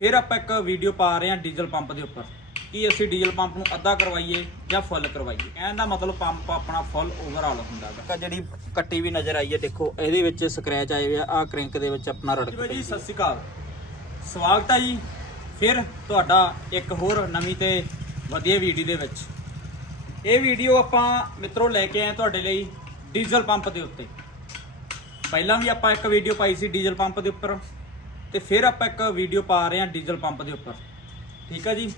ਫਿਰ ਆਪਾਂ ਇੱਕ ਵੀਡੀਓ ਪਾ ਰਹੇ ਹਾਂ ਡੀਜ਼ਲ ਪੰਪ ਦੇ ਉੱਪਰ ਕਿ ਅਸੀਂ ਡੀਜ਼ਲ ਪੰਪ ਨੂੰ ਅੱਧਾ ਕਰਵਾਈਏ ਜਾਂ ਫੁੱਲ ਕਰਵਾਈਏ। ਕਹਿਣ ਦਾ ਮਤਲਬ ਪੰਪ ਆਪਣਾ ਫੁੱਲ ਓਵਰਆਲ ਹੁੰਦਾ ਹੈ ਜਿਹੜੀ ਕੱਟੀ ਵੀ ਨਜ਼ਰ ਆਈ ਹੈ ਦੇਖੋ ਇਹਦੇ ਵਿੱਚ ਸਕ੍ਰੈਚ ਆਏ ਹੋਏ ਆ ਆਹ ਕ੍ਰਿੰਕ ਦੇ ਵਿੱਚ ਆਪਣਾ ਰੜਕ ਪਈ ਜੀ ਸਤਿ ਸ਼੍ਰੀ ਅਕਾਲ। ਸਵਾਗਤ ਹੈ ਜੀ। ਫਿਰ ਤੁਹਾਡਾ ਇੱਕ ਹੋਰ ਨਵੀਂ ਤੇ ਵਧੀਆ ਵੀਡੀਓ ਦੇ ਵਿੱਚ। ਇਹ ਵੀਡੀਓ ਆਪਾਂ ਮਿੱਤਰੋ ਲੈ ਕੇ ਆਏ ਤੁਹਾਡੇ ਲਈ ਡੀਜ਼ਲ ਪੰਪ ਦੇ ਉੱਤੇ। ਪਹਿਲਾਂ ਵੀ ਆਪਾਂ ਇੱਕ ਵੀਡੀਓ ਪਾਈ ਸੀ ਡੀਜ਼ਲ ਪੰਪ ਦੇ ਉੱਪਰ। ਤੇ ਫਿਰ ਆਪਾਂ ਇੱਕ ਵੀਡੀਓ ਪਾ ਰਹੇ ਹਾਂ ਡੀਜ਼ਲ ਪੰਪ ਦੇ ਉੱਪਰ। ਠੀਕ ਆ ਜੀ?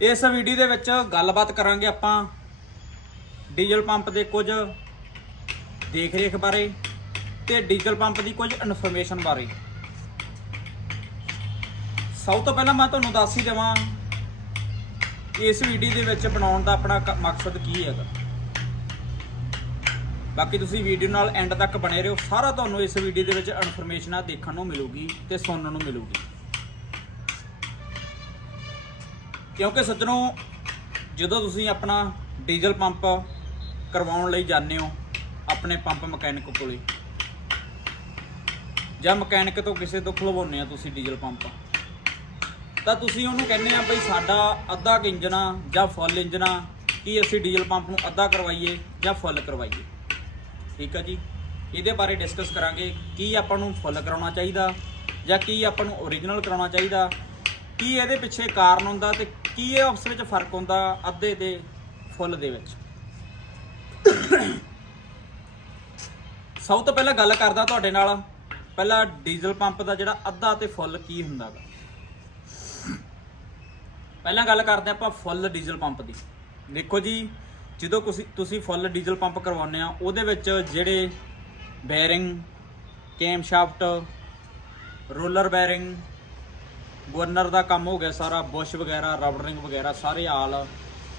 ਇਸ ਵੀਡੀਓ ਦੇ ਵਿੱਚ ਗੱਲਬਾਤ ਕਰਾਂਗੇ ਆਪਾਂ ਡੀਜ਼ਲ ਪੰਪ ਦੇ ਕੁਝ ਦੇਖ ਰੇਖ ਬਾਰੇ ਤੇ ਡੀਜ਼ਲ ਪੰਪ ਦੀ ਕੁਝ ਇਨਫੋਰਮੇਸ਼ਨ ਬਾਰੇ। ਸਭ ਤੋਂ ਪਹਿਲਾਂ ਮੈਂ ਤੁਹਾਨੂੰ ਦੱਸ ਹੀ ਦੇਵਾਂ, ਇਸ ਵੀਡੀਓ ਦੇ ਵਿੱਚ ਬਣਾਉਣ ਦਾ ਆਪਣਾ ਕ- ਮਕਸਦ ਕੀ ਹੈਗਾ। ਬਾਕੀ ਤੁਸੀਂ ਵੀਡੀਓ ਨਾਲ ਐਂਡ ਤੱਕ ਬਣੇ ਰਹੋ। ਸਾਰਾ ਤੁਹਾਨੂੰ ਇਸ ਵੀਡੀਓ ਦੇ ਵਿੱਚ ਇਨਫੋਰਮੇਸ਼ਨਾਂ ਦੇਖਣ ਨੂੰ ਮਿਲੂਗੀ ਤੇ ਸੁਣਨ ਨੂੰ ਮਿਲੂਗੀ। ਕਿਉਂਕਿ ਸੱਜਣੋ, ਜਦੋਂ ਤੁਸੀਂ ਆਪਣਾ ਡੀਜ਼ਲ ਪੰਪ ਕਰਵਾਉਣ ਲਈ ਜਾਂਦੇ ਹੋ, ਆਪਣੇ ਪੰਪ ਮਕੈਨਿਕ ਕੋਲੇ, ਜਾਂ ਮਕੈਨਿਕ ਤੋਂ ਕਿਸੇ ਤੋਂ ਖਲਵਾਉਂਦੇ ਆ ਤੁਸੀਂ ਡੀਜ਼ਲ ਪੰਪ ਤਾਂ ਤੁਸੀਂ ਉਹਨੂੰ ਕਹਿੰਦੇ ਆ ਬਈ ਸਾਡਾ ਅੱਧਾ ਕੁ ਇੰਜਨ ਜਾਂ ਫੁੱਲ ਇੰਜਨ ਕੀ ਅਸੀਂ ਡੀਜ਼ਲ ਪੰਪ ਨੂੰ ਅੱਧਾ ਕਰਵਾਈਏ ਜਾਂ ਫੁੱਲ ਕਰਵਾਈਏ। ਠੀਕ ਆ ਜੀ? ਇਹਦੇ ਬਾਰੇ ਡਿਸਕਸ ਕਰਾਂਗੇ ਕੀ ਆਪਾਂ ਨੂੰ ਫੁੱਲ ਕਰਾਉਣਾ ਚਾਹੀਦਾ ਜਾਂ ਕੀ ਆਪਾਂ ਨੂੰ ਓਰੀਜਨਲ ਕਰਾਉਣਾ ਚਾਹੀਦਾ, ਕੀ ਇਹਦੇ ਪਿੱਛੇ ਕਾਰਨ ਹੁੰਦਾ ਤੇ ਕੀ ਇਹ ਆਪਸ ਵਿੱਚ ਫ਼ਰਕ ਹੁੰਦਾ ਅੱਧੇ ਤੇ ਫੁੱਲ ਦੇ ਵਿੱਚ। ਸਭ ਤੋਂ ਪਹਿਲਾਂ ਗੱਲ ਕਰਦਾ ਤੁਹਾਡੇ ਨਾਲ, ਪਹਿਲਾਂ ਡੀਜ਼ਲ ਪੰਪ ਦਾ ਜਿਹੜਾ ਅੱਧਾ ਤੇ ਫੁੱਲ ਕੀ ਹੁੰਦਾ ਗਾ। ਪਹਿਲਾਂ ਗੱਲ ਕਰਦੇ ਆਪਾਂ ਫੁੱਲ ਡੀਜ਼ਲ ਪੰਪ ਦੀ। ਦੇਖੋ ਜੀ ਜਦੋਂ ਤੁਸੀਂ ਤੁਸੀਂ ਫੁੱਲ ਡੀਜ਼ਲ ਪੰਪ ਕਰਵਾਉਂਦੇ ਆ, ਉਹਦੇ ਵਿੱਚ ਜਿਹੜੇ bearing, cam shaft, roller bearing, governor ਦਾ ਕੰਮ ਹੋ ਗਿਆ ਸਾਰਾ, ਬੁਸ਼ ਵਗੈਰਾ ਰਬਰਿੰਗ ਵਗੈਰਾ, ਸਾਰੇ ਆਲ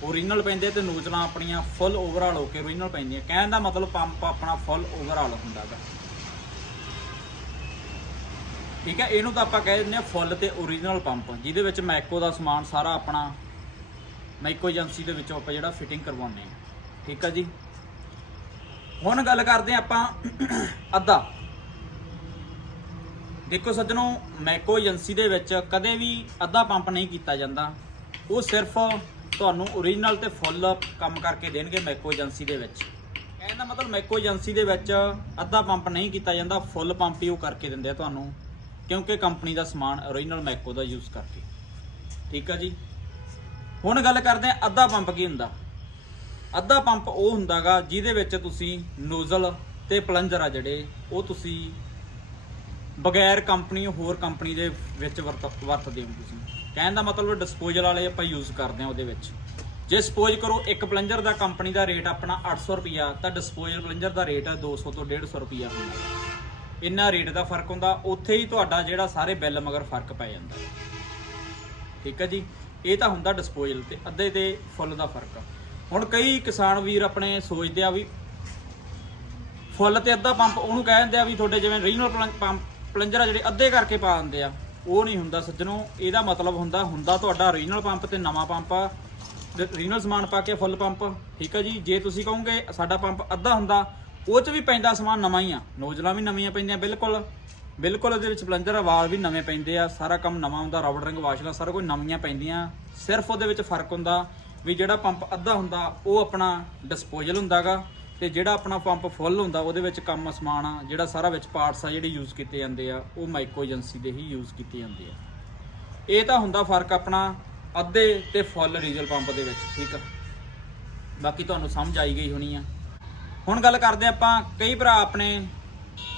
ਓਰੀਜਨਲ ਪੈਂਦੇ ਤੇ ਨੂਚਲਾਂ ਆਪਣੀਆਂ ਫੁੱਲ ਓਵਰਆਲ ਹੋ ਕੇ ਓਰੀਜਨਲ ਪੈਂਦੀਆਂ। ਕਹਿਣ ਦਾ ਮਤਲਬ ਪੰਪ ਆਪਣਾ ਫੁੱਲ ਓਵਰਆਲ ਹੁੰਦਾ ਗਾ। ਠੀਕ ਹੈ? ਇਹਨੂੰ ਤਾਂ ਆਪਾਂ ਕਹਿ ਦਿੰਦੇ ਆ ਫੁੱਲ ਤੇ ਓਰੀਜਨਲ ਪੰਪ, ਜਿਹਦੇ ਵਿੱਚ ਮੈਕੋ ਦਾ ਸਮਾਨ ਸਾਰਾ ਆਪਣਾ ਮੈਕੋ ਏਜੰਸੀ ਦੇ ਵਿੱਚੋਂ ਆਪਾਂ ਜਿਹੜਾ ਫਿਟਿੰਗ ਕਰਵਾਉਂਦੇ ਆ ਠੀਕ ਆ ਜੀ? ਹੁਣ ਗੱਲ ਕਰਦੇ ਆ ਆਪਾਂ ਅੱਧਾ। ਦੇਖੋ ਸੱਜਣੋ ਮੈਕੋ ਏਜੰਸੀ ਦੇ ਵਿੱਚ ਕਦੇ ਵੀ ਅੱਧਾ ਪੰਪ ਨਹੀਂ ਕੀਤਾ ਜਾਂਦਾ। ਉਹ ਸਿਰਫ ਤੁਹਾਨੂੰ ਓਰੀਜਨਲ ਤੇ ਫੁੱਲ ਕੰਮ ਕਰਕੇ ਦੇਣਗੇ ਮੈਕੋ ਏਜੰਸੀ ਦੇ ਵਿੱਚ। ਕਹਿਣ ਦਾ ਮਤਲਬ ਮੈਕੋ ਏਜੰਸੀ ਦੇ ਵਿੱਚ ਅੱਧਾ ਪੰਪ ਨਹੀਂ ਕੀਤਾ ਜਾਂਦਾ ਫੁੱਲ ਪੰਪ ਹੀ ਉਹ ਕਰਕੇ ਦਿੰਦੇ ਆ ਤੁਹਾਨੂੰ। ਕਿਉਂਕਿ ਕੰਪਨੀ ਦਾ ਸਮਾਨ ਓਰੀਜਨਲ ਮੈਕੋ ਦਾ ਯੂਜ਼ ਕਰਕੇ। ਠੀਕ ਆ ਜੀ? ਹੁਣ ਗੱਲ ਕਰਦੇ ਆ ਅੱਧਾ ਪੰਪ ਕੀ ਹੁੰਦਾ। ਅੱਧਾ ਪੰਪ ਉਹ ਹੁੰਦਾਗਾ ਜਿਹਦੇ ਵਿੱਚ ਤੁਸੀਂ ਨੋਜ਼ਲ ਤੇ ਪਲੰਜਰ ਆ ਜਿਹੜੇ, ਉਹ ਤੁਸੀਂ ਬਗੈਰ ਕੰਪਨੀ, ਹੋਰ ਕੰਪਨੀ ਦੇ ਵਿੱਚ ਵਰਤ, ਵਰਤਦੇ ਹੋ ਤੁਸੀਂ। ਕਹਿਣ ਦਾ ਮਤਲਬ ਡਿਸਪੋਜ਼ਲ ਵਾਲੇ ਆਪਾਂ ਯੂਜ਼ ਕਰਦੇ ਹਾਂ ਉਹਦੇ ਵਿੱਚ। ਜੇ ਸਪੋਜ਼ ਕਰੋ ਇੱਕ ਪਲੰਜਰ ਦਾ ਕੰਪਨੀ ਦਾ ਰੇਟ ਆਪਣਾ 800 ਰੁਪਿਆ ਤਾਂ ਡਿਸਪੋਜ਼ਲ ਪਲੰਜਰ ਦਾ ਰੇਟ 200 ਤੋਂ 150 ਰੁਪਿਆ ਹੁੰਦਾ। ਇੰਨਾ ਰੇਟ ਦਾ ਫ਼ਰਕ ਹੁੰਦਾ, ਉੱਥੇ ਹੀ ਤੁਹਾਡਾ ਜਿਹੜਾ ਸਾਰੇ ਬਿੱਲ ਮਗਰ ਫ਼ਰਕ ਪੈ ਜਾਂਦਾ। ਠੀਕ ਹੈ ਜੀ? ਇਹ ਤਾਂ ਹੁੰਦਾ ਡਿਸਪੋਜ਼ਲ ਤੇ, ਅੱਧੇ ਤੇ ਫੁੱਲ ਦਾ ਫ਼ਰਕ ਹੁਣ ਕਈ ਕਿਸਾਨ ਵੀਰ ਆਪਣੇ ਸੋਚਦੇ ਆ ਵੀ ਫੁੱਲ ਤੇ ਅੱਧਾ ਪੰਪ ਉਹਨੂੰ ਕਹਿ ਦਿੰਦੇ ਆ ਵੀ ਤੁਹਾਡੇ ਜਿਵੇਂ ਰੀਜਨਲ ਪੰਪ, ਪਲੰਜਰ ਆ ਜਿਹੜੇ ਅੱਧੇ ਕਰਕੇ ਪਾ ਦਿੰਦੇ ਆ, ਉਹ ਨਹੀਂ ਹੁੰਦਾ ਸੱਜਣੋ। ਇਹਦਾ ਮਤਲਬ ਹੁੰਦਾ ਹੁੰਦਾ ਤੁਹਾਡਾ ਰੀਜਨਲ ਪੰਪ ਤੇ ਨਵਾਂ ਪੰਪ ਆ ਰੀਜਨਲ ਸਮਾਨ ਪਾ ਕੇ ਫੁੱਲ ਪੰਪ, ਠੀਕ ਆ ਜੀ? ਜੇ ਤੁਸੀਂ ਕਹੋਗੇ ਸਾਡਾ ਪੰਪ ਅੱਧਾ ਹੁੰਦਾ, ਉਹ 'ਚ ਵੀ ਪੈਂਦਾ ਸਮਾਨ ਨਵਾਂ ਹੀ ਆ। ਨੋਜ਼ਲਾਂ ਵੀ ਨਵੀਆਂ ਪੈਂਦੀਆਂ, ਬਿਲਕੁਲ। ਬਿਲਕੁਲ ਉਹਦੇ ਵਿੱਚ ਪਲੰਜਰ ਵਾਲ ਵੀ ਨਵੇਂ ਪੈਂਦੇ ਆ, ਸਾਰਾ ਕੰਮ ਨਵਾਂ ਹੁੰਦਾ, ਰਬੜ ਰੰਗ ਵਾਸ਼ਲਾ ਸਾਰਾ ਕੁਝ ਨਵੀਆਂ ਪੈਂਦੀਆਂ। ਸਿਰਫ ਉਹਦੇ ਵਿੱਚ ਫ਼ਰਕ ਹੁੰਦਾ ਵੀ ਜਿਹੜਾ ਪੰਪ ਅੱਧਾ ਹੁੰਦਾ, ਉਹ ਆਪਣਾ ਡਿਸਪੋਜ਼ਲ ਹੁੰਦਾਗਾ ਤੇ ਜਿਹੜਾ ਆਪਣਾ ਪੰਪ ਫੁੱਲ ਹੁੰਦਾ, ਉਹਦੇ ਵਿੱਚ ਕੰਮ ਸਮਾਨ ਆ, ਜਿਹੜਾ ਸਾਰਾ ਵਿੱਚ ਪਾਰਟਸ ਆ ਜਿਹੜੇ ਯੂਜ਼ ਕੀਤੇ ਜਾਂਦੇ ਆ, ਉਹ ਮਾਈਕੋ ਏਜੰਸੀ ਦੇ ਹੀ ਯੂਜ਼ ਕੀਤੇ ਜਾਂਦੇ ਆ। ਇਹ ਤਾਂ ਹੁੰਦਾ ਫ਼ਰਕ ਆਪਣਾ ਅੱਧੇ ਤੇ ਫੁੱਲ ਡੀਜ਼ਲ ਪੰਪ ਦੇ ਵਿੱਚ, ਠੀਕ ਆ? ਬਾਕੀ ਤੁਹਾਨੂੰ ਸਮਝ ਆਈ ਗਈ ਹੋਣੀ ਆ। ਹੁਣ ਗੱਲ ਕਰਦੇ ਹਾਂ ਆਪਾਂ, ਕਈ ਭਰਾ ਆਪਣੇ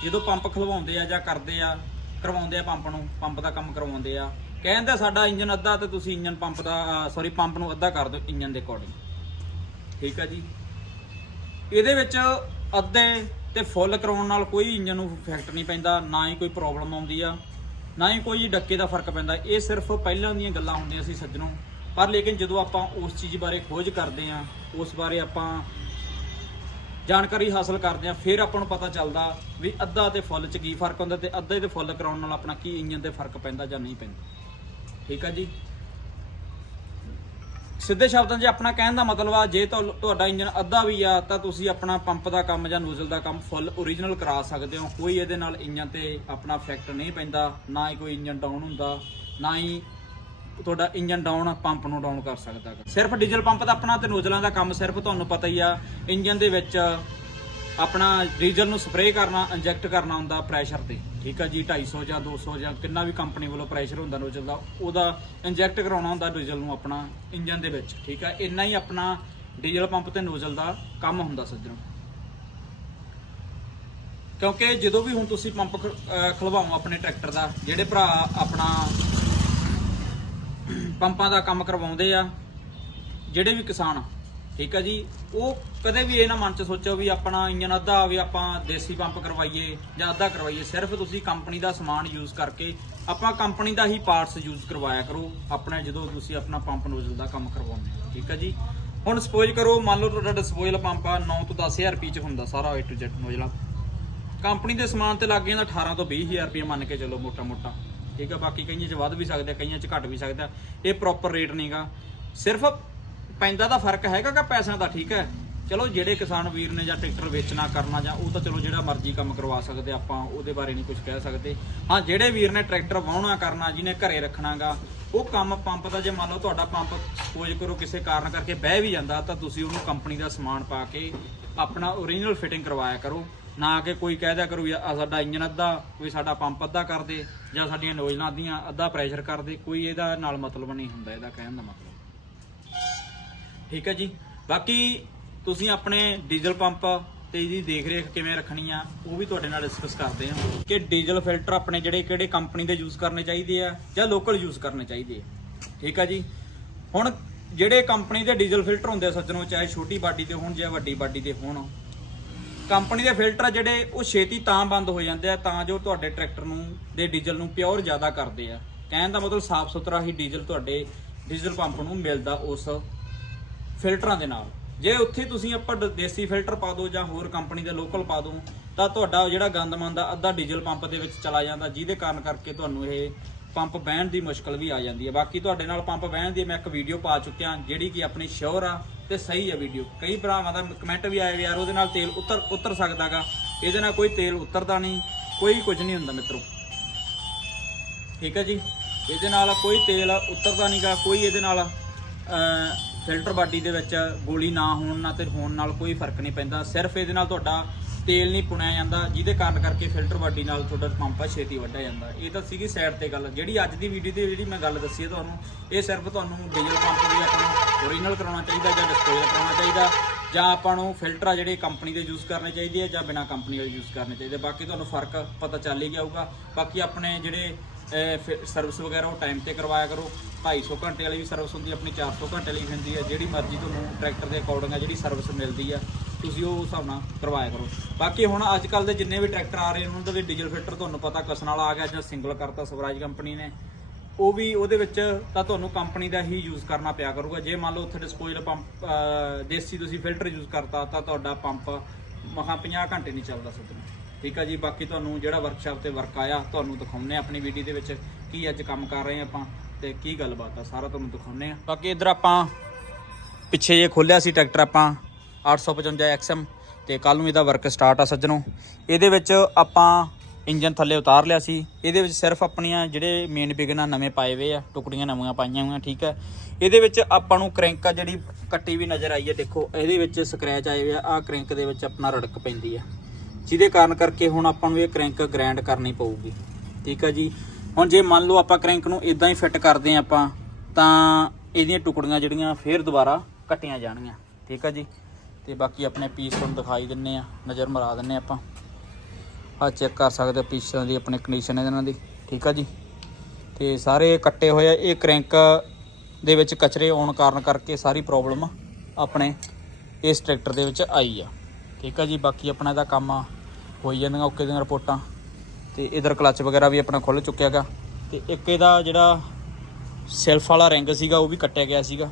ਜਦੋਂ ਪੰਪ ਖਲਵਾਉਂਦੇ ਆ ਜਾਂ ਕਰਦੇ ਆ, ਕਰਵਾਉਂਦੇ ਆ ਪੰਪ ਨੂੰ, ਪੰਪ ਦਾ ਕੰਮ ਕਰਵਾਉਂਦੇ ਆ, ਕਹਿੰਦੇ ਸਾਡਾ ਇੰਜਨ ਅੱਧਾ ਤੇ ਤੁਸੀਂ ਇੰਜਨ ਪੰਪ ਦਾ ਸੌਰੀ ਪੰਪ ਨੂੰ ਅੱਧਾ ਕਰ ਦਿਓ ਇੰਜਨ ਦੇ ਅਕੋਰਡਿੰਗ ਠੀਕ ਆ ਜੀ? ਇਹਦੇ ਵਿੱਚ ਅੱਧੇ ਤੇ ਫੁੱਲ ਕਰਾਉਣ ਨਾਲ ਕੋਈ ਇੰਜਨ ਨੂੰ ਇਫੈਕਟ ਨਹੀਂ ਪੈਂਦਾ, ਨਾ ਹੀ ਕੋਈ ਪ੍ਰੋਬਲਮ ਆਉਂਦੀ ਆ, ਨਾ ਹੀ ਕੋਈ ਡੱਕੇ ਦਾ ਫ਼ਰਕ ਪੈਂਦਾ। ਇਹ ਸਿਰਫ ਪਹਿਲਾਂ ਦੀਆਂ ਗੱਲਾਂ ਹੁੰਦੀਆਂ ਸੀ ਸੱਜਣੋਂ, ਪਰ ਲੇਕਿਨ ਜਦੋਂ ਆਪਾਂ ਉਸ ਚੀਜ਼ ਬਾਰੇ ਖੋਜ ਕਰਦੇ ਆ, ਉਸ ਬਾਰੇ ਆਪਾਂ ਜਾਣਕਾਰੀ ਹਾਸਲ ਕਰਦੇ ਆ ਫਿਰ ਆਪਾਂ ਨੂੰ ਪਤਾ ਚੱਲਦਾ ਵੀ ਅੱਧਾ ਤੇ ਫੁੱਲ ਚ ਕੀ ਫ਼ਰਕ ਹੁੰਦਾ ਤੇ ਅੱਧੇ ਤੇ ਫੁੱਲ ਕਰਾਉਣ ਨਾਲ ਆਪਣਾ ਕੀ ਇੰਜਨ ਤੇ ਫ਼ਰਕ ਪੈਂਦਾ ਜਾਂ ਨਹੀਂ ਪੈਂਦਾ। ਠੀਕ ਆ ਜੀ? ਸਿੱਧੇ ਸ਼ਬਦਾਂ 'ਚ ਆਪਣਾ ਕਹਿਣ ਦਾ ਮਤਲਬ ਆ, ਜੇ ਤੁਹਾਡਾ ਇੰਜਨ ਅੱਧਾ ਵੀ ਆ, ਤਾਂ ਤੁਸੀਂ ਆਪਣਾ ਪੰਪ ਦਾ ਕੰਮ ਜਾਂ ਨੂਜ਼ਲ ਦਾ ਕੰਮ ਫੁੱਲ ਓਰੀਜਨਲ ਕਰਾ ਸਕਦੇ ਹੋ। ਕੋਈ ਇਹਦੇ ਨਾਲ ਇੰਜਨ ਤੇ ਆਪਣਾ ਇਫੈਕਟ ਨਹੀਂ ਪੈਂਦਾ, ਨਾ ਹੀ ਕੋਈ ਇੰਜਨ ਡਾਊਨ ਹੁੰਦਾ, ਨਾ ਹੀ ਤੁਹਾਡਾ ਇੰਜਨ ਡਾਊਨ ਪੰਪ ਨੂੰ ਡਾਊਨ ਕਰ ਸਕਦਾ ਗਾ। ਸਿਰਫ ਡੀਜ਼ਲ ਪੰਪ ਦਾ ਆਪਣਾ ਤੇ ਨੋਜ਼ਲਾਂ ਦਾ ਕੰਮ ਸਿਰਫ ਤੁਹਾਨੂੰ ਪਤਾ ਹੀ ਆ, ਇੰਜਨ ਦੇ ਵਿੱਚ ਆਪਣਾ ਡੀਜ਼ਲ ਨੂੰ ਸਪਰੇਅ ਕਰਨਾ ਇੰਜੈਕਟ ਕਰਨਾ ਹੁੰਦਾ ਪ੍ਰੈਸ਼ਰ ਤੇ। ਠੀਕ ਆ ਜੀ 250 ਜਾਂ 200 ਜਾਂ ਕਿੰਨਾ ਵੀ ਕੰਪਨੀ ਵੱਲੋਂ ਪ੍ਰੈਸ਼ਰ ਹੁੰਦਾ ਨੋਜ਼ਲ ਦਾ, ਉਹਦਾ ਇੰਜੈਕਟ ਕਰਾਉਣਾ ਹੁੰਦਾ ਡੀਜ਼ਲ ਨੂੰ ਆਪਣਾ ਇੰਜਨ ਦੇ ਵਿੱਚ। ਠੀਕ ਆ, ਇੰਨਾ ਹੀ ਆਪਣਾ ਡੀਜ਼ਲ ਪੰਪ ਤੇ ਨੋਜ਼ਲ ਦਾ ਕੰਮ ਹੁੰਦਾ ਸੱਜਣੋ। ਕਿਉਂਕਿ ਜਦੋਂ ਵੀ ਹੁਣ ਤੁਸੀਂ ਪੰਪ ਖਲਵਾਓ ਆਪਣੇ ਟਰੈਕਟਰ ਦਾ, ਜਿਹੜੇ ਭਰਾ ਆਪਣਾ ਪੰਪਾਂ ਦਾ ਕੰਮ ਕਰਵਾਉਂਦੇ ਆ, ਜਿਹੜੇ ਵੀ ਕਿਸਾਨ ਠੀਕ ਆ ਜੀ, ਉਹ ਕਦੇ ਵੀ ਇਹ ਨਾ ਮਨ ਚ ਸੋਚੋ ਵੀ ਆਪਣਾ ਇੰਜਨ ਅੱਧਾ ਵੀ ਆਪਾਂ ਦੇਸੀ ਪੰਪ ਕਰਵਾਈਏ ਜਾਂ ਅੱਧਾ ਕਰਵਾਈਏ, ਸਿਰਫ ਤੁਸੀਂ ਕੰਪਨੀ ਦਾ ਸਮਾਨ ਯੂਜ਼ ਕਰਕੇ ਆਪਾਂ ਕੰਪਨੀ ਦਾ ਹੀ ਪਾਰਟਸ ਯੂਜ਼ ਕਰਵਾਇਆ ਕਰੋ, ਆਪਣਾ ਜਦੋਂ ਤੁਸੀਂ ਆਪਣਾ ਪੰਪ ਨੋਜ਼ਲ ਦਾ ਕੰਮ ਕਰਵਾਉਂਦੇ ਠੀਕ ਆ ਜੀ। ਹੁਣ ਸਪੋਜ਼ ਕਰੋ, ਮੰਨ ਲਓ ਤੁਹਾਡਾ ਡਿਸਪੋਜ਼ਲ ਪੰਪ ਆ 9 ਤੋਂ 10000 ਰੁਪਏ ਚ ਹੁੰਦਾ ਸਾਰਾ A ਟੂ Z ਨੋਜ਼ਲਾ ਕੰਪਨੀ ਦੇ ਸਮਾਨ ਤੇ ਲੱਗ ਜਾਂਦਾ 18 ਤੋਂ 20000 ਰੁਪਏ ਮੰਨ ਕੇ ਚੱਲੋ ਮੋਟਾ ਮੋਟਾ ਠੀਕ ਆ, ਬਾਕੀ ਕਈਆਂ 'ਚ ਵੱਧ ਵੀ ਸਕਦਾ, ਕਈਆਂ 'ਚ ਘੱਟ ਵੀ ਸਕਦਾ। ਇਹ ਪ੍ਰੋਪਰ ਰੇਟ ਨਹੀਂਗਾ ਸਿਰਫ ਪੈਂਦਾ ਦਾ ਫ਼ਰਕ ਹੈਗਾ ਕਿ ਪੈਸਿਆਂ ਦਾ, ਠੀਕ ਹੈ ਚਲੋ, ਜਿਹੜੇ ਕਿਸਾਨ ਵੀਰ ਨੇ ਜਾਂ ਟਰੈਕਟਰ ਵੇਚਣਾ, ਕਰਨਾ ਜਾਂ ਉਹ ਤਾਂ ਚਲੋ ਜਿਹੜਾ ਮਰਜ਼ੀ ਕੰਮ ਕਰਵਾ ਸਕਦੇ ਆਪਾਂ ਉਹਦੇ ਬਾਰੇ ਨਹੀਂ ਕੁਝ ਕਹਿ ਸਕਦੇ। ਹਾਂ, ਜਿਹੜੇ ਵੀਰ ਨੇ ਟਰੈਕਟਰ ਵਾਹਣਾ, ਕਰਨਾ, ਜਿਹਨੇ ਘਰੇ ਰੱਖਣਾਗਾ ਉਹ ਕੰਮ ਪੰਪ ਦਾ, ਜੇ ਮੰਨ ਲਓ ਤੁਹਾਡਾ ਪੰਪ ਸਪੋਜ਼ ਕਰੋ ਕਿਸੇ ਕਾਰਨ ਕਰਕੇ ਬਹਿ ਵੀ ਜਾਂਦਾ, ਤਾਂ ਤੁਸੀਂ ਉਹਨੂੰ ਕੰਪਨੀ ਦਾ ਸਮਾਨ ਪਾ ਕੇ ਆਪਣਾ ਓਰੀਜਨਲ ਫਿਟਿੰਗ ਕਰਵਾਇਆ ਕਰੋ। ਨਾ ਕਿ ਕੋਈ ਕਹਿ ਦਿਆ ਕਰੂ ਵੀ ਸਾਡਾ ਇੰਜਨ ਅੱਧਾ, ਕੋਈ ਸਾਡਾ ਪੰਪ ਅੱਧਾ ਕਰ ਦੇ, ਜਾਂ ਸਾਡੀਆਂ ਨੋਜ਼ਲਾਂ ਅੱਧੀਆਂ, ਅੱਧਾ ਪ੍ਰੈਸ਼ਰ ਕਰ ਦੇ, ਕੋਈ ਇਹਦਾ ਨਾਲ ਮਤਲਬ ਨਹੀਂ ਹੁੰਦਾ, ਇਹਦਾ ਕਹਿਣ ਦਾ ਮਤਲਬ। ਠੀਕ ਹੈ ਜੀ? ਬਾਕੀ ਤੁਸੀਂ ਆਪਣੇ ਡੀਜ਼ਲ ਪੰਪ ਤੇ ਇਹਦੀ ਦੇਖ ਰੇਖ ਕਿਵੇਂ ਰੱਖਣੀ ਆ, ਉਹ ਵੀ ਤੁਹਾਡੇ ਨਾਲ ਡਿਸਕਸ ਕਰਦੇ ਹਾਂ। ਕਿ ਡੀਜ਼ਲ ਫਿਲਟਰ ਆਪਣੇ ਜਿਹੜੇ ਕਿਹੜੇ ਕੰਪਨੀ ਦੇ ਯੂਜ਼ ਕਰਨੇ ਚਾਹੀਦੇ ਆ, ਜਾਂ ਲੋਕਲ ਯੂਜ਼ ਕਰਨੇ ਚਾਹੀਦੇ ਆ। ਠੀਕ ਆ ਜੀ? ਹੁਣ ਜਿਹੜੇ ਕੰਪਨੀ ਦੇ ਡੀਜ਼ਲ ਫਿਲਟਰ ਹੁੰਦੇ ਆ ਸੱਜਣੋ, ਚਾਹੇ ਛੋਟੀ ਬਾਡੀ ਦੇ ਹੋਣ, ਜਾਂ ਵੱਡੀ ਬਾਡੀ ਦੇ ਹੋਣ ਕੰਪਨੀ ਦੇ ਫਿਲਟਰ ਆ ਜਿਹੜੇ, ਉਹ ਛੇਤੀ ਤਾਂ ਬੰਦ ਹੋ ਜਾਂਦੇ ਆ, ਤਾਂ ਜੋ ਤੁਹਾਡੇ ਟਰੈਕਟਰ ਨੂੰ, ਦੇ ਡੀਜ਼ਲ ਨੂੰ ਪਿਓਰ ਜ਼ਿਆਦਾ ਕਰਦੇ ਆ। ਕਹਿਣ ਦਾ ਮਤਲਬ ਸਾਫ਼ ਸੁਥਰਾ ਹੀ ਡੀਜ਼ਲ ਤੁਹਾਡੇ ਡੀਜ਼ਲ ਪੰਪ ਨੂੰ ਮਿਲਦਾ ਉਸ ਫਿਲਟਰਾਂ ਦੇ ਨਾਲ। ਜੇ ਉੱਥੇ ਤੁਸੀਂ ਆਪਾਂ ਡ- ਦੇਸੀ ਫਿਲਟਰ ਪਾ ਦਿਓ ਜਾਂ ਹੋਰ ਕੰਪਨੀ ਦੇ ਲੋਕਲ ਪਾ ਦਿਓ ਤਾਂ ਤੁਹਾਡਾ ਜਿਹੜਾ ਗੰਦ ਮੰਦ ਆ, ਅੱਧਾ ਡੀਜ਼ਲ ਪੰਪ ਦੇ ਵਿੱਚ ਚਲਾ ਜਾਂਦਾ, ਜਿਹਦੇ ਕਾਰਨ ਕਰਕੇ ਤੁਹਾਨੂੰ ਇਹ ਪੰਪ ਬਹਿਣ ਦੀ ਮੁਸ਼ਕਲ ਵੀ ਆ ਜਾਂਦੀ ਹੈ ਬਾਕੀ ਤੁਹਾਡੇ ਨਾਲ ਪੰਪ ਬਹਿਣ ਦੀ ਮੈਂ ਇੱਕ ਵੀਡੀਓ ਪਾ ਚੁੱਕਿਆ, ਜਿਹੜੀ ਕਿ ਆਪਣੀ ਸ਼ੋਰ ਆ ਤੇ ਸਹੀ ਹੈ ਵੀਡੀਓ ਕਈ ਭਰਾਵਾਂ ਦਾ ਕਮੈਂਟ ਵੀ ਆਇਆ ਵੀ ਯਾਰ ਉਹਦੇ ਨਾਲ ਤੇਲ ਉਤਰ ਉਤਰ ਸਕਦਾਗਾ। ਇਹਦੇ ਨਾਲ ਕੋਈ ਤੇਲ ਉਤਰਦਾ ਨਹੀਂ, ਕੋਈ ਕੁਝ ਨਹੀਂ ਹੁੰਦਾ ਮਿੱਤਰੋ। ਠੀਕ ਹੈ ਜੀ? ਇਹਦੇ ਨਾਲ ਕੋਈ ਤੇਲ ਉਤਰਦਾ ਨਹੀਂਗਾ, ਕੋਈ ਇਹਦੇ ਨਾਲ ਫਿਲਟਰ ਬਾਡੀ ਦੇ ਵਿੱਚ ਗੋਲੀ ਨਾ ਹੋਣ ਨਾਲ ਤੇ ਹੋਣ ਨਾਲ ਕੋਈ ਫ਼ਰਕ ਨਹੀਂ ਪੈਂਦਾ। ਸਿਰਫ ਇਹਦੇ ਨਾਲ ਤੁਹਾਡਾ ਤੇਲ ਨਹੀਂ ਪੁਣਿਆ ਜਾਂਦਾ, ਜਿਹਦੇ ਕਾਰਨ ਕਰਕੇ ਫਿਲਟਰ ਬਾਡੀ ਨਾਲ ਤੁਹਾਡਾ ਪੰਪ ਛੇਤੀ ਵੱਢਿਆ ਜਾਂਦਾ। ਇਹ ਤਾਂ ਸੀਗੀ ਸਾਈਡ ਤੇ ਗੱਲ। ਜਿਹੜੀ ਅੱਜ ਦੀ ਵੀਡੀਓ ਤੇ ਜਿਹੜੀ ਮੈਂ ਗੱਲ ਦੱਸੀ ਹੈ ਤੁਹਾਨੂੰ, ਇਹ ਸਿਰਫ ਤੁਹਾਨੂੰ ਡੀਜ਼ਲ ਪੰਪ ਵੀ ਆਪਣੀ ਓਰੀਜਨਲ ਕਰਾਉਣਾ ਚਾਹੀਦਾ ਜਾਂ ਡਿਸਪੋਜ਼ਲ ਕਰਾਉਣਾ ਚਾਹੀਦਾ, ਜਾਂ ਆਪਾਂ ਨੂੰ ਫਿਲਟਰ ਆ ਜਿਹੜੇ ਕੰਪਨੀ ਦੇ ਯੂਜ਼ ਕਰਨੇ ਚਾਹੀਦੇ ਆ ਜਾਂ ਬਿਨਾ ਕੰਪਨੀ ਵਾਲੇ ਯੂਜ਼ ਕਰਨੇ ਚਾਹੀਦੇ ਬਾਕੀ ਤੁਹਾਨੂੰ ਫ਼ਰਕ ਪਤਾ ਚੱਲ ਹੀ ਜਾਊਗਾ ਬਾਕੀ ਆਪਣੇ ਜਿਹੜੇ ਸਰਵਿਸ ਵਗੈਰਾ ਉਹ ਟਾਈਮ ਤੇ ਕਰਵਾਇਆ ਕਰੋ। 250 ਘੰਟੇ ਵਾਲੀ ਵੀ ਸਰਵਿਸ ਹੁੰਦੀ ਹੈ ਆਪਣੀ 400 ਘੰਟੇ ਵਾਲੀ ਵੀ ਹੁੰਦੀ ਹੈ ਜਿਹੜੀ ਮਰਜ਼ੀ ਤੁਹਾਨੂੰ ਟਰੈਕਟਰ ਦੇ ਅਕੋਰਡਿੰਗ ਆ ਜਿਹੜੀ ਸਰਵਿਸ ਮਿਲਦੀ ਆ, ਤੁਸੀਂ ਉਹ ਹਿਸਾਬ ਨਾਲ ਕਰਵਾਇਆ ਕਰੋ। ਬਾਕੀ ਹੁਣ ਅੱਜ ਕੱਲ ਦੇ ਜਿੰਨੇ ਵੀ ਟਰੈਕਟਰ ਆ ਰਹੇ ਨੇ, ਉਹਨਾਂ ਦਾ ਵੀ ਡੀਜ਼ਲ ਫਿਲਟਰ ਤੁਹਾਨੂੰ ਪਤਾ ਕਸਣ ਵਾਲਾ ਆ ਗਿਆ ਜਾਂ ਸਿੰਗਲ ਕਰਤਾ ਸਵਰਾਜ ਕੰਪਨੀ ਨੇ। ਉਹ ਵੀ ਉਹਦੇ ਵਿੱਚ ਤਾਂ ਤੁਹਾਨੂੰ ਕੰਪਨੀ ਦਾ ਹੀ ਯੂਜ਼ ਕਰਨਾ ਪਿਆ ਕਰੂਗਾ। ਜੇ ਮੰਨ ਲਓ ਉੱਥੇ ਡਿਸਪੋਜ਼ਲ ਪੰਪ ਦੇਸੀ ਤੁਸੀਂ ਫਿਲਟਰ ਯੂਜ਼ ਕਰਤਾ, ਤਾਂ ਤੁਹਾਡਾ ਪੰਪ ਮਹਾ 50 ਘੰਟੇ ਨਹੀਂ ਚੱਲਦਾ ਸੱਜਣੋ ਠੀਕ ਆ ਜੀ, ਬਾਕੀ ਤੁਹਾਨੂੰ ਜਿਹੜਾ ਵਰਕਸ਼ਾਪ ਤੇ ਵਰਕ ਆਇਆ, ਤੁਹਾਨੂੰ ਦਿਖਾਉਨੇ ਆ ਆਪਣੀ ਵੀਡੀਓ ਦੇ ਵਿੱਚ ਕੀ ਅੱਜ ਕੰਮ ਕਰ ਰਹੇ ਆਪਾਂ ਤੇ ਕੀ ਗੱਲਬਾਤ ਆ, ਸਾਰਾ ਤੁਹਾਨੂੰ ਦਿਖਾਉਨੇ ਆ ਬਾਕੀ ਇਧਰ ਆਪਾਂ ਪਿੱਛੇ ਜੇ ਖੋਲਿਆ ਸੀ ਟਰੈਕਟਰ ਆਪਾਂ 855 XM ਤੇ ਕੱਲ ਨੂੰ ਇਹਦਾ ਵਰਕ ਸਟਾਰਟ ਆ ਸੱਜਣੋ। ਇਹਦੇ ਵਿੱਚ ਆਪਾਂ ਇੰਜਨ ਥੱਲੇ ਉਤਾਰ ਲਿਆ ਸੀ। ਇਹਦੇ ਵਿੱਚ ਸਿਰਫ ਆਪਣੀਆਂ ਜਿਹੜੇ ਮੇਨ ਬਿਗਨਾ ਨਵੇਂ ਪਾਏ ਹੋਏ ਆ, ਟੁਕੜੀਆਂ ਨਵੀਆਂ ਪਾਈਆਂ ਹੋਈਆਂ, ਠੀਕ ਹੈ। ਇਹਦੇ ਵਿੱਚ ਆਪਾਂ ਨੂੰ ਕ੍ਰੈਂਕ ਆ ਜਿਹੜੀ ਕੱਟੀ ਵੀ ਨਜ਼ਰ ਆਈ ਹੈ, ਦੇਖੋ, ਇਹਦੇ ਵਿੱਚ ਸਕ੍ਰੈਚ ਆਏ ਹੋਏ ਆ ਆ ਕ੍ਰੈਂਕ ਦੇ ਵਿੱਚ ਆਪਣਾ ਰੜਕ ਪੈਂਦੀ ਆ। ਜਿਹਦੇ ਕਾਰਨ ਕਰਕੇ ਹੁਣ ਆਪਾਂ ਨੂੰ ਇਹ ਕ੍ਰੈਂਕ ਗ੍ਰੈਂਡ ਕਰਨੀ ਪਊਗੀ, ਠੀਕ ਆ ਜੀ। ਹੁਣ ਜੇ ਮੰਨ ਲਓ ਆਪਾਂ ਕ੍ਰੈਂਕ ਨੂੰ ਇਦਾਂ ਹੀ ਫਿੱਟ ਕਰਦੇ ਹਾਂ ਆਪਾਂ, ਤਾਂ ਇਹਦੀਆਂ ਟੁਕੜੀਆਂ ਜਿਹੜੀਆਂ ਫੇਰ ਦੁਬਾਰਾ ਕੱਟੀਆਂ ਜਾਣਗੀਆਂ, ਠੀਕ ਆ ਜੀ। ਤੇ ਬਾਕੀ ਆਪਣੇ ਪੀਸ ਤੁਹਾਨੂੰ ਦਿਖਾਈ ਦਿੰਨੇ ਆ, ਨਜ਼ਰ ਮਰਾ ਦਿੰਨੇ ਆਪਾਂ। ਆ ਚੈੱਕ ਕਰ ਸਕਦੇ ਹੋ ਪੀਸਾਂ ਦੀ ਆਪਣੇ ਕੰਡੀਸ਼ਨ ਇਹਨਾਂ ਦੀ, ਠੀਕ ਆ ਜੀ? ਤੇ ਸਾਰੇ ਕੱਟੇ ਹੋਏ ਆ, ਇਹ ਕ੍ਰੈਂਕ ਦੇ ਵਿੱਚ ਕਚਰੇ ਆਉਣ ਕਾਰਨ ਕਰਕੇ ਸਾਰੀ ਪ੍ਰੋਬਲਮ ਆਪਣੇ ਇਸ ਟਰੈਕਟਰ ਦੇ ਵਿੱਚ ਆਈ ਆ, ਠੀਕ ਆ ਜੀ? ਬਾਕੀ ਆਪਣਾ ਇਹਦਾ ਕੰਮ ਹੋਈ ਜਾਂਦੀਆਂ ਓਕੇ ਦੀਆਂ ਰਿਪੋਰਟਾਂ। ਤੇ ਇਧਰ ਕਲੱਚ ਵਗੈਰਾ ਵੀ ਆਪਣਾ ਖੁੱਲ ਚੁੱਕਿਆ ਹੈਗਾ। ਤੇ ਇੱਕ ਇਹਦਾ ਜਿਹੜਾ ਸੈਲਫ ਵਾਲਾ ਰਿੰਗ ਸੀਗਾ, ਉਹ ਵੀ ਕੱਟਿਆ ਗਿਆ ਸੀਗਾ।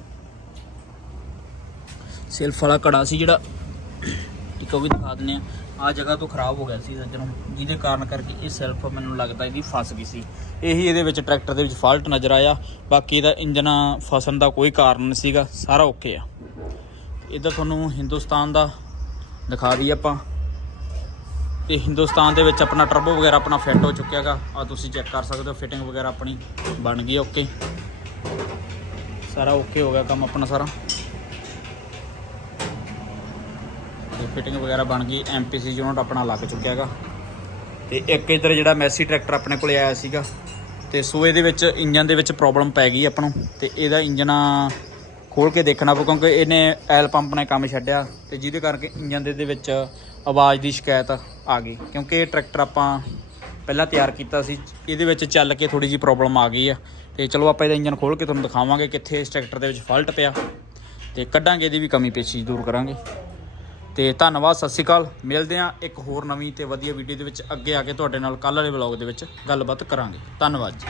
ਸੈਲਫ ਵਾਲਾ ਕੜਾ ਸੀ ਜਿਹੜਾ ਇੱਕ ਉਹ ਵੀ ਦਿਖਾ ਦਿੰਨੇ ਆ। ਆ ਜਗ੍ਹਾ ਤੋਂ ਖਰਾਬ ਹੋ ਗਿਆ ਸੀ ਸੱਜਣੋਂ, ਜਿਹਦੇ ਕਾਰਨ ਕਰਕੇ ਇਹ ਸੈਲਫ ਮੈਨੂੰ ਲੱਗਦਾ ਇਹਦੀ ਫਸ ਗਈ ਸੀ। ਇਹੀ ਇਹਦੇ ਵਿੱਚ ਟਰੈਕਟਰ ਦੇ ਵਿੱਚ ਫਾਲਟ ਨਜ਼ਰ ਆਇਆ। ਬਾਕੀ ਇਹਦਾ ਇੰਜਨ ਫਸਣ ਦਾ ਕੋਈ ਕਾਰਨ ਨਹੀਂ ਸੀਗਾ, ਸਾਰਾ ਓਕੇ ਆ। ਇੱਧਰ ਤੁਹਾਨੂੰ ਹਿੰਦੁਸਤਾਨ ਦਾ ਦਿਖਾ ਦਈਏ ਆਪਾਂ। ਤੇ ਹਿੰਦੁਸਤਾਨ ਦੇ ਵਿੱਚ ਆਪਣਾ ਟਰਬੋ ਵਗੈਰਾ ਆਪਣਾ ਫਿੱਟ ਹੋ ਚੁੱਕਿਆਗਾ ਆ ਤੁਸੀਂ ਚੈੱਕ ਕਰ ਸਕਦੇ ਹੋ ਫਿਟਿੰਗ ਵਗੈਰਾ ਆਪਣੀ ਬਣ ਗਈ ਓਕੇ ਸਾਰਾ ਓਕੇ ਹੋ ਗਿਆ ਕੰਮ ਆਪਣਾ ਸਾਰਾ। ਤੇ ਫਿਟਿੰਗ ਵਗੈਰਾ ਬਣ ਗਈ ਐਮਪੀਸੀ ਯੂਨਿਟ ਆਪਣਾ ਲੱਗ ਚੁੱਕਿਆ ਹੈਗਾ। ਤੇ ਇੱਕ ਇਧਰ ਜਿਹੜਾ ਮੈਸੀ ਟਰੈਕਟਰ ਆਪਣੇ ਕੋਲੇ ਆਇਆ ਸੀਗਾ, ਤੇ ਸੋ ਇਹਦੇ ਵਿੱਚ ਇੰਜਨ ਦੇ ਵਿੱਚ ਪ੍ਰੋਬਲਮ ਪੈ ਗਈ ਆਪਾਂ ਨੂੰ, ਤੇ ਇਹਦਾ ਇੰਜਨ ਖੋਲ ਕੇ ਦੇਖਣਾ ਪਊ, ਕਿਉਂਕਿ ਇਹਨੇ ਐਲ ਪੰਪ ਨੇ ਕੰਮ ਛੱਡਿਆ, ਤੇ ਜਿਹਦੇ ਕਰਕੇ ਇੰਜਨ ਦੇ ਵਿੱਚ ਆਵਾਜ਼ ਦੀ ਸ਼ਿਕਾਇਤ ਆ ਗਈ, ਕਿਉਂਕਿ ਇਹ ਟਰੈਕਟਰ ਆਪਾਂ ਪਹਿਲਾਂ ਤਿਆਰ ਕੀਤਾ ਸੀ, ਇਹਦੇ ਵਿੱਚ ਚੱਲ ਕੇ ਥੋੜੀ ਜਿਹੀ ਪ੍ਰੋਬਲਮ ਆ ਗਈ ਆ। ਤੇ ਚਲੋ ਆਪਾਂ ਇਹਦਾ ਇੰਜਨ ਖੋਲ ਕੇ ਤੁਹਾਨੂੰ ਦਿਖਾਵਾਂਗੇ ਕਿੱਥੇ ਇਸ ਟਰੈਕਟਰ ਦੇ ਵਿੱਚ ਫਾਲਟ ਪਿਆ, ਤੇ ਕੱਢਾਂਗੇ, ਇਹਦੀ ਵੀ ਕਮੀ ਪੇਸ਼ੀ ਦੂਰ ਕਰਾਂਗੇ। ਤੇ ਧੰਨਵਾਦ, ਸਤਿ ਸ਼੍ਰੀ ਅਕਾਲ। ਮਿਲਦੇ ਹਾਂ ਇੱਕ ਹੋਰ ਨਵੀਂ ਤੇ ਵਧੀਆ ਵੀਡੀਓ ਦੇ ਵਿੱਚ ਅੱਗੇ ਆ ਕੇ ਤੁਹਾਡੇ ਨਾਲ ਕੱਲ੍ਹ ਵਾਲੇ ਵਲੌਗ ਦੇ ਵਿੱਚ ਗੱਲਬਾਤ ਕਰਾਂਗੇ। ਧੰਨਵਾਦ ਜੀ।